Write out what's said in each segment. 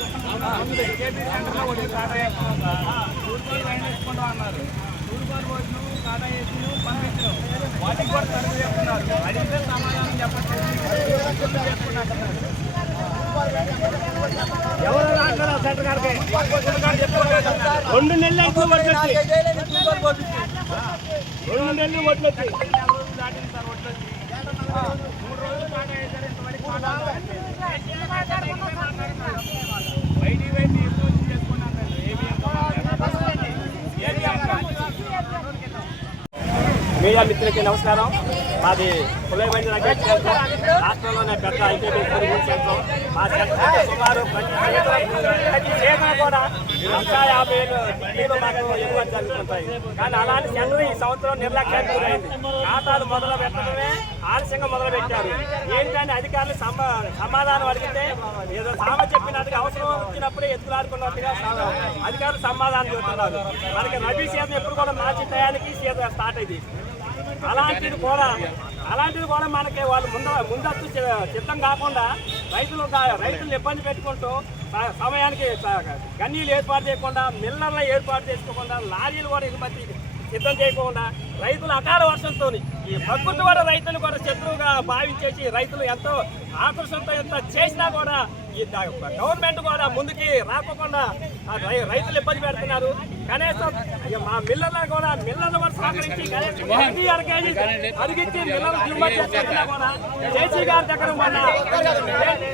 సెంటర్లో ఒకటి కాటా తూర్పాలు లైన్ వేసుకుంటాం అన్నారు తూర్పాలు పోసినాం కాటా వేసినాం పంపించినాం వాటికి కూడా తరుగు చేస్తున్నారు అడిగితే సమాధానం చెప్పట్లేదు ఎవరు సెంటర్ గారికి రెండు నెలలు ఎక్కువ పడుతుంది రెండు నెలలు పడుతుంది దాటింది సార్ మూడు రోజులు కాటా వేశారు ఇంతవరకు కాటా బయటి వైపు ఎక్కువ వచ్చి చేసుకున్నాం మీడియా మిత్రులకి నమస్కారం. మాది పుల్లైబండి రాష్ట్రంలోనే పెద్ద ఐకేపీ స్కూల్ మా సెంటర్ సుమారు ప్రతి కూడా లక్ష యాభై వేలు మాకు ఎగుమతి జరుగుతుంటాయి. కానీ అలాంటి సెంటర్ ఈ సంవత్సరం నిర్లక్ష్యానికి గురైంది ఖాతాలు మొదలు పెట్టడమే ఆలస్యంగా మొదలు పెట్టారు ఏంటంటే అధికారులు సమా సమాధానం అడిగితే ఏదో సామ చెప్పినట్టుగా అవసరం వచ్చినప్పుడే ఎత్తులాడుకున్నట్టుగా అధికారులు సమాధానం చెబుతున్నారు. మనకి రబీ సీజన్ ఎప్పుడు కూడా మార్చి టయానికి సీజన్ స్టార్ట్ అయింది. అలాంటిది కూడా అలాంటిది కూడా మనకి వాళ్ళు ముందు ముందస్తు సిద్ధం కాకుండా రైతులు రైతులను రైతులు ఇబ్బంది పెట్టుకుంటూ సమయానికి గన్నీలు ఏర్పాటు చేయకుండా మిల్లర్లు ఏర్పాటు చేసుకోకుండా లారీలు కూడా ఎగుమతి సిద్ధం చేయకుండా రైతులు అకాల వర్షంతో ఈ ప్రకృతి కూడా రైతులు కూడా శత్రువుగా భావించేసి రైతులు ఎంతో ఆకర్షణతో ఎంత చేసినా కూడా గవర్నమెంట్ కూడా ముందుకి రాకుండా రైతులు ఇబ్బంది పెడుతున్నారు కనీసం మా మిల్లర్లను కూడా మిల్లర్లు కూడా సహకరించి అడిగించి మిల్లర్లు దిగుమతి చేసుకుంటున్నా కూడా జేసీ గారి దగ్గర మొన్న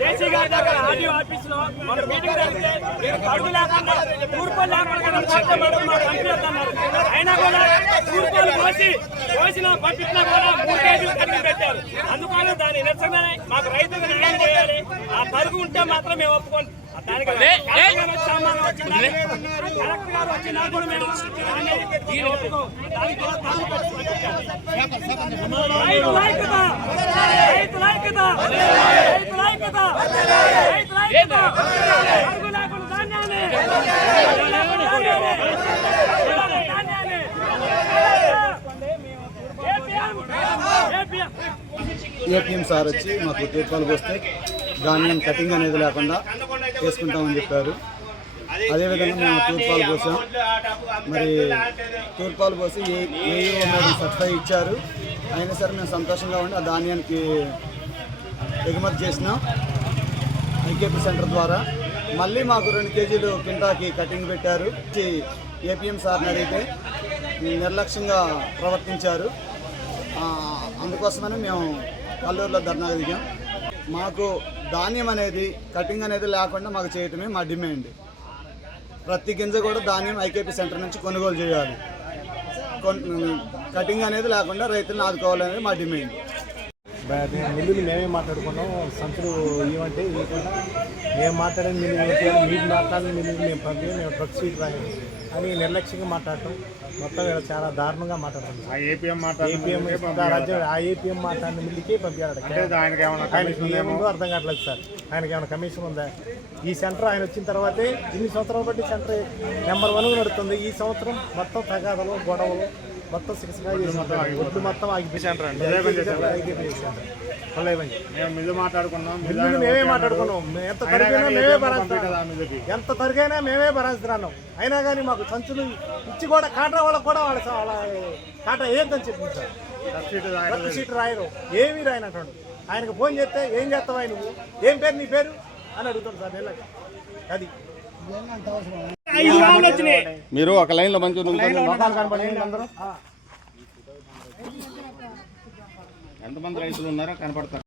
జేసీ గారి దగ్గర ఆర్డీఓ ఆఫీస్లో మన మీటింగ్ జరిగితే మీరు లేకుండా తూర్పు లేకుండా పంపిస్తున్నారు అయినా కూడా తూర్పులు పోసి పోసిన పంపించినా కూడా మూడు కేజీలు కట్టి పెట్టారు అందుకని దాని నిరసననే మాకు చేయాలి ఆ తరుగు ఉంటే మాత్రం మేము ఒప్పుకోండి! ఏపీఎం! సార్ వచ్చి మాకు తీర్పాలకు వస్తే ధాన్యం కటింగ్ అనేది లేకుండా చేసుకుంటామని చెప్పారు. అదేవిధంగా మేము తూర్పాలు పోసాం. మరి తూర్పాలు పోసి ఏ ఏ సర్టిఫై ఇచ్చారు. అయినా సరే మేము సంతోషంగా ఉండి ఆ ధాన్యానికి ఎగుమతి చేసినాం. ఐకేపీ సెంటర్ ద్వారా. మళ్ళీ మాకు రెండు కేజీలు కింటాకి కటింగ్ పెట్టారు. ఏపీఎం సార్ని అడిగితే నిర్లక్ష్యంగా ప్రవర్తించారు. అందుకోసమని మేము కల్లూరులో ధర్నా దిగాం. మాకు ధాన్యం అనేది కటింగ్ అనేది లేకుండా మాకు చేయటమే మా డిమాండ్. ప్రతి గింజ కూడా ధాన్యం ఐకేపీ సెంటర్ నుంచి కొనుగోలు చేయాలి. కొన్ కటింగ్ అనేది లేకుండా రైతులను ఆదుకోవాలనేది మా డిమాండ్. మిల్లులు మేమే మాట్లాడుకున్నాం. సంచులు ఇవ్వంటే ఇవ్వకుండా మేము మాట్లాడిన ఏంటి మీరు మాట్లాడిన మిల్లు మేము పంపి మేము ట్రక్ సీట్ రాలేదు అని నిర్లక్ష్యంగా మాట్లాడటం. మొత్తం ఇలా చాలా దారుణంగా మాట్లాడుతున్నాం ఏపీఎం ఏపీఎం ఆ ఏపీఎం మాట్లాడిన మిల్లుకి పంపించాడు ఆయనకి ఏమన్నా అర్థం కావట్లేదు సార్. ఆయనకి ఏమైనా కమిషన్ ఉందా? ఈ సెంటర్ ఆయన వచ్చిన తర్వాతే ఇన్ని సంవత్సరాలు బట్టి సెంటర్ నెంబర్ వన్ నడుస్తుంది. ఈ సంవత్సరం మొత్తం తగాదలు గొడవలు మొత్తం సిక్స్గా ఒడ్డు మొత్తం ఆగిపోయి సెంటర్ మేము మాట్లాడుకున్నాం. మేమే మాట్లాడుకున్నాం. మేము ఎంత తరిగైనా మేమే భరాస్తున్నాం ఎంత తరిగైనా మేమే భరాస్తున్నాం అయినా కానీ మాకు సంచులు ఇచ్చి కూడా కాటా వాళ్ళకి కూడా వాళ్ళ వాళ్ళ కాటా ఏందని చెప్పింది సార్. రద్దు సీట్ రాయరు. ఏమీ రాయనటువంటి ఆయనకు ఫోన్ చేస్తే ఏం చేస్తావు ఆయన నువ్వు? ఏం పేరు నీ పేరు? అని అడుగుతాడు సార్ నెలకి అది. మీరు ఒక లైన్లో మంచి మొఖాలు కనపడండి అందరూ ఎంతమంది రైతులు ఉన్నారో కనపడతారు.